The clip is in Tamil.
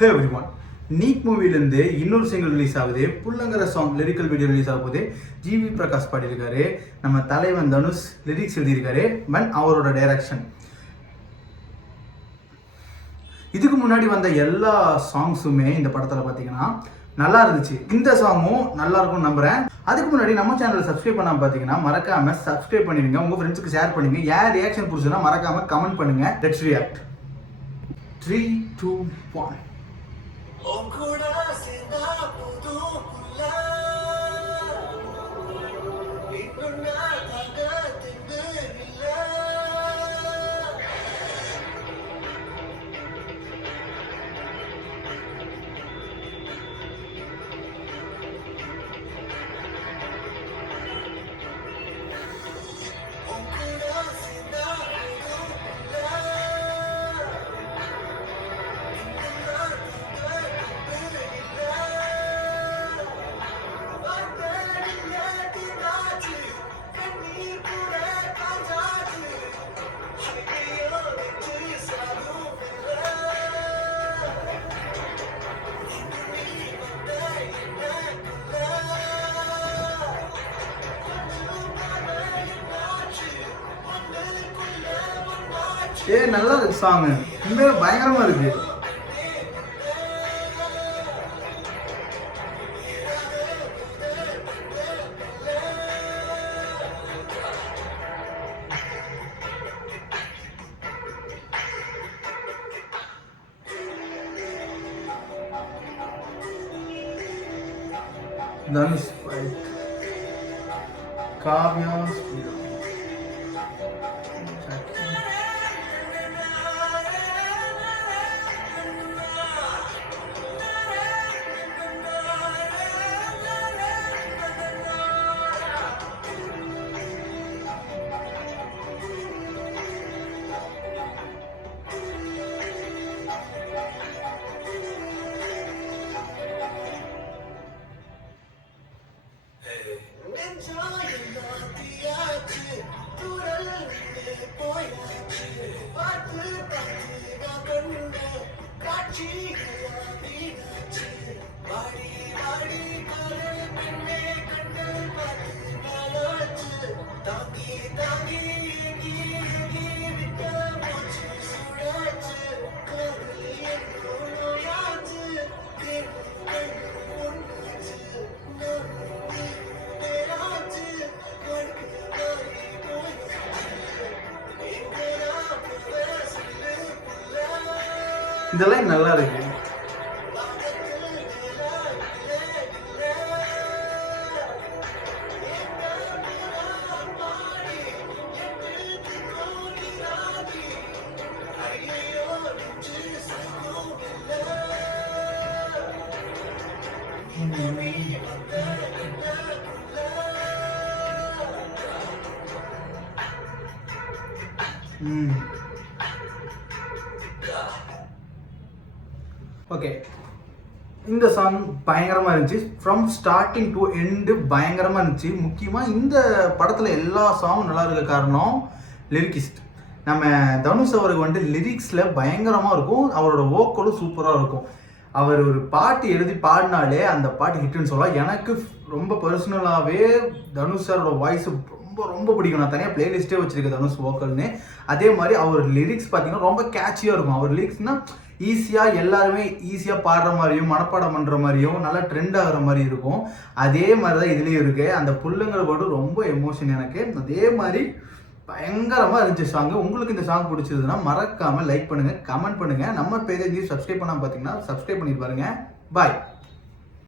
ஹே எவ்ரிவன், நீட் மூவிலேருந்து இன்னொரு சிங்கிள் ரிலீஸ் ஆகுது. புல்லங்கிற சாங் லிரிக்கல் வீடியோ ரிலீஸ் ஆக போது. ஜிவி பிரகாஷ் பாடியிருக்காரு. நம்ம தலைவன் தனுஷ் லிரிக்ஸ் எழுதியிருக்காரு. பட் அவரோட டைரக்ஷன். இதுக்கு முன்னாடி வந்த எல்லா சாங்ஸுமே இந்த படத்தில் பார்த்தீங்கன்னா நல்லா இருந்துச்சு. இந்த சாங்கும் நல்லா இருக்கும்னு நம்புறேன். அதுக்கு முன்னாடி நம்ம சேனலை சப்ஸ்கிரைப் பண்ணாம பார்த்தீங்கன்னா மறக்காம சப்ஸ்கிரைப் பண்ணிடுங்க. உங்க ஃப்ரெண்ட்ஸுக்கு ஷேர் பண்ணுங்க. யார் ரியாக்ஷன் பிடிச்சதுன்னா மறக்காம கமெண்ட் பண்ணுங்க. Let's react. 3, 2, 1. நல்லா இருக்கு சாங். உண்மையில பயங்கரமா இருக்கு. தனுஷ் காவ்யா இதெல்லாம் நல்லா இருக்கு. ஓகே, இந்த சாங் பயங்கரமாக இருந்துச்சு. ஃப்ரம் ஸ்டார்டிங் டு எண்டு பயங்கரமாக இருந்துச்சு. முக்கியமாக இந்த படத்தில் எல்லா சாங்கும் நல்லா இருக்க காரணம் லிரிக்கிஸ்ட். நம்ம தனுஷ் அவருக்கு வந்துட்டு லிரிக்ஸில் பயங்கரமாக இருக்கும். அவரோட வோக்கலும் சூப்பராக இருக்கும். அவர் ஒரு பாட்டு எழுதி பாடினாலே அந்த பாட்டு ஹிட்டுன்னு சொல்லலாம். எனக்கு ரொம்ப பர்சனலாகவே தனுஷ் சாரோட வாய்ஸ் ரொம்ப பிடிக்கும். நான் தனியாக பிளேலிஸ்ட்டே வச்சிருக்கேன் தனுஷ் வோக்கல்னு. அதே மாதிரி அவர் லிரிக்ஸ் பார்த்தீங்கன்னா ரொம்ப கேட்சியாக இருக்கும். அவர் லிரிக்ஸ்னால் ஈஸியாக எல்லாருமே ஈஸியாக பாடுற மாதிரியும் மனப்பாடம் பண்ணுற மாதிரியும் நல்லா ட்ரெண்ட் ஆகிற மாதிரி இருக்கும். அதே மாதிரி தான் இதுலேயும் இருக்குது. அந்த புல்லுங்கிற பாட்டு ரொம்ப எமோஷன் எனக்கு. அதே மாதிரி பயங்கரமாக இருந்துச்சு சாங்கு. உங்களுக்கு இந்த சாங் பிடிச்சிருதுன்னா மறக்காமல் லைக் பண்ணுங்கள், கமெண்ட் பண்ணுங்கள். நம்ம பேஜை சப்ஸ்கிரைப் பண்ணாமல் பார்த்தீங்கன்னா சப்ஸ்கிரைப் பண்ணிட்டு பாருங்கள். பாய்.